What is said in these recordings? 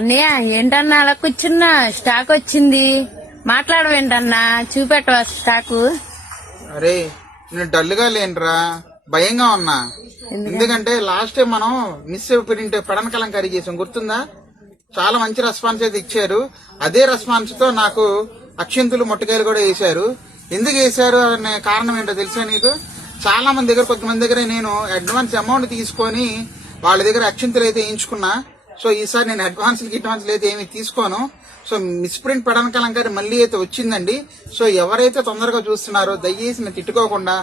అన్నయ్య ఏంటన్నా అలా కూర్చున్నా? స్టాక్ వచ్చింది, మాట్లాడవేంటన్నా? చూపెట్టవా స్టాకు? అరే నేను డల్గా లేనురా, భయంగా ఉన్నా. ఎందుకంటే లాస్ట్ టైం మనం మిస్ ప్రింట్ పెడన కలంకారీ చేసాం, గుర్తుందా? చాలా మంచి రెస్పాన్స్ అయితే ఇచ్చారు. అదే రెస్పాన్స్ తో నాకు అక్షింతులు మొట్టకాయలు కూడా వేశారు. ఎందుకు వేశారు అనే కారణం ఏంటో తెలుసా నీకు? చాలా మంది దగ్గర, కొంతమంది దగ్గర నేను అడ్వాన్స్ అమౌంట్ తీసుకొని వాళ్ళ దగ్గర అక్షింతలు అయితే వేయించుకున్నా. సో ఈసారి నేను అడ్వాన్స్లు అయితే ఏమి తీసుకోను. సో మిస్ప్రింట్ పెడన కలంకారీ మళ్ళీ అయితే వచ్చిందండి. సో ఎవరైతే తొందరగా చూస్తున్నారో దయచేసి నేను తిట్టుకోకుండా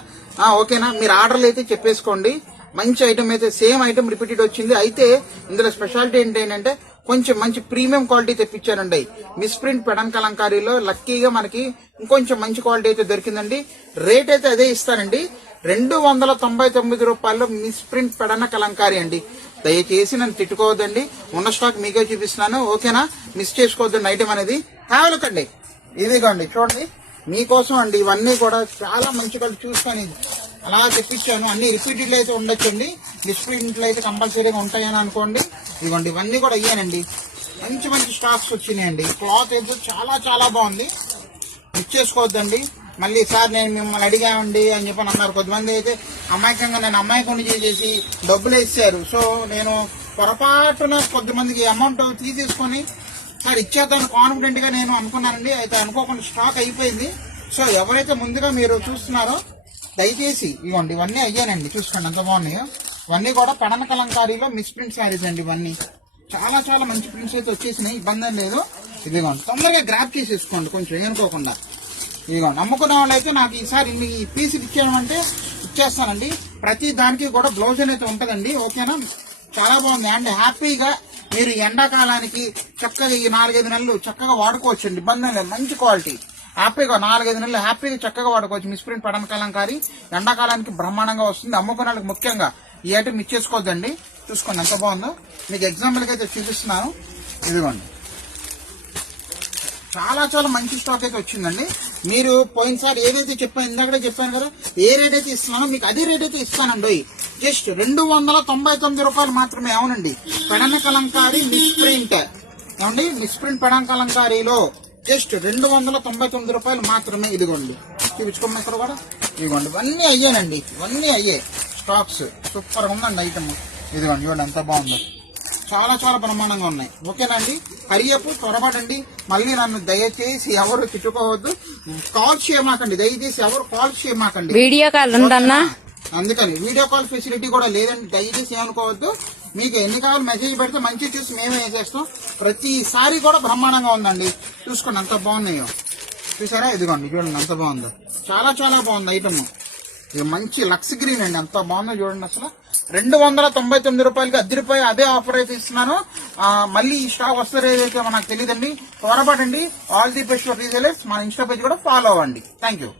ఓకేనా, మీరు ఆర్డర్లు అయితే చెప్పేసుకోండి. మంచి ఐటమ్ అయితే సేమ్ ఐటమ్ రిపీటెడ్ వచ్చింది. అయితే ఇందులో స్పెషాలిటీ ఏంటంటే కొంచెం మంచి ప్రీమియం క్వాలిటీ తెప్పించారండి. మిస్ప్రింట్ పెడన కలంకారీలో లక్కీగా మనకి ఇంకొంచెం మంచి క్వాలిటీ అయితే దొరికిందండి. రేట్ అయితే అదే ఇస్తానండి, 299 రూపాయల్లో మిస్ప్రింట్ పెడన కలంకారీ అండి. దయచేసి నన్ను తిట్టుకోవద్దండి, ఉన్న స్టాక్ మీకే చూపిస్తున్నాను, ఓకేనా? మిస్ చేసుకోవద్దండి ఐటమ్ అనేది. కావాలకండి ఇదిగోండి, చూడండి మీకోసం అండి. ఇవన్నీ కూడా చాలా మంచిగా చూసుకొని అలా తెప్పించాను. అన్ని రిపీటెడ్లు అయితే ఉండొచ్చండి, మిస్ప్రింట్లు అయితే కంపల్సరీగా ఉంటాయని అనుకోండి. ఇదిగోండి ఇవన్నీ కూడా అయ్యానండి. మంచి మంచి స్టాక్స్ వచ్చినాయండి. క్లాత్ అయితే చాలా చాలా బాగుంది, మిస్ చేసుకోవద్దండి. మళ్ళీ సార్ నేను మిమ్మల్ని అడిగామండి అని చెప్పని అన్నారు. కొద్దిమంది అయితే అమాయకంగా నేను అమాయకుని చేసేసి డబ్బులు ఇచ్చారు. సో నేను పొరపాటున కొద్దిమందికి అమౌంట్ తీసేసుకొని సార్ ఇచ్చేద్దాను కాన్ఫిడెంట్ గా నేను అనుకున్నానండి. అయితే అనుకోకుండా స్టాక్ అయిపోయింది. సో ఎవరైతే ముందుగా మీరు చూస్తున్నారో దయచేసి ఇవ్వండి, ఇవన్నీ అయ్యానండి. చూసుకోండి ఎంత బాగున్నాయో. ఇవన్నీ కూడా పెడన కలంకారీలో మిస్ప్రింట్ శారీస్ అండి. ఇవన్నీ చాలా చాలా మంచి ప్రింట్స్ అయితే వచ్చేసినాయి, ఇబ్బంది ఏం లేదు. ఇదిగోండి తొందరగా గ్రాప్ చేసేసుకోండి కొంచెం ఏనుకోకుండా. ఇదిగోండి నమ్ముకున్న వాళ్ళు అయితే నాకు ఈసారి ఈ పీస్ ఇచ్చేయమంటే ఇచ్చేస్తానండి. ప్రతి దానికి కూడా బ్లౌజ్ అయితే ఉంటుందండి, ఓకేనా? చాలా బాగుంది అండ్ హ్యాపీగా మీరు ఎండాకాలానికి చక్కగా ఈ 4-5 నెలలు చక్కగా వాడుకోవచ్చు అండి, ఇబ్బంది లేదు. మంచి క్వాలిటీ హ్యాపీగా 4-5 నెలలు హ్యాపీగా చక్కగా వాడుకోవచ్చు. మిస్ప్రింట్ పెడన కలంకారీ ఎండాకాలానికి బ్రహ్మాండంగా వస్తుంది. అమ్ముకున్న వాళ్ళకి ముఖ్యంగా ఈ ఐటమ్ ఇచ్చేసుకోవద్దండి. చూసుకోండి ఎంత బాగుందో. మీకు ఎగ్జాంపుల్కి అయితే చూపిస్తున్నాను. ఇదిగోండి చాలా చాలా మంచి స్టాక్ అయితే వచ్చిందండి. మీరు పోయినసారి ఏదైతే చెప్పాను, ఇందాకడే చెప్పాను కదా, ఏ రేట్ అయితే ఇస్తున్నానో మీకు అదే రేట్ అయితే ఇస్తానండి. జస్ట్ 299 రూపాయలు మాత్రమే. అవునండి, పెడన కలంకారీ మిస్ప్రింట్ ఏమండి, మిస్ప్రింట్ పెడన కలంకారీలో జస్ట్ 299 రూపాయలు మాత్రమే. ఇదిగోండి చూపించుకోండి ఇక్కడ కూడా. ఇదిగోండి ఇవన్నీ అయ్యానండి, ఇవన్నీ అయ్యే స్టాక్స్. సూపర్ గా ఉందండి ఐటమ్. ఇదిగోండి చూడండి ఎంత బాగుందో, చాలా చాలా బ్రహ్మాండంగా ఉన్నాయి. ఓకేనా అండి, హరియపు త్వరపడండి. మళ్ళీ నన్ను దయచేసి ఎవరు తిట్టుకోవద్దు, కాల్ చేయమాకండి. దయచేసి ఎవరు కాల్ చేయమాకండి. వీడియో కాల్ ఉందన్నా, అందుకని వీడియో కాల్ ఫెసిలిటీ కూడా లేదండి. దయచేసి ఏమనుకోవద్దు. మీకు ఎన్ని కావాలి మెసేజ్ పెడితే మంచి చూసి మేమే వేసేస్తాం. ప్రతిసారి కూడా బ్రహ్మాండంగా ఉందండి. చూసుకోండి ఎంత బాగున్నాయో, చూసారా? ఇదిగోండి చూడండి ఎంత బాగుందో, చాలా చాలా బాగుంది ఐటమ్. ఇది మంచి లక్స్ గ్రీన్ అండి, ఎంత బాగుందో చూడండి. అసలు 299 రూపాయలకి అద్దరిపోయి అదే ఆఫర్ అయితే ఇస్తున్నాను. మళ్ళీ ఈ స్టాక్ వస్తారో ఏదైతే మనకు తెలియదండి. త్వరపడండి. All the best for resellers. మన ఇన్స్టా పేజ్ కూడా ఫాలో అవ్వండి. Thank you.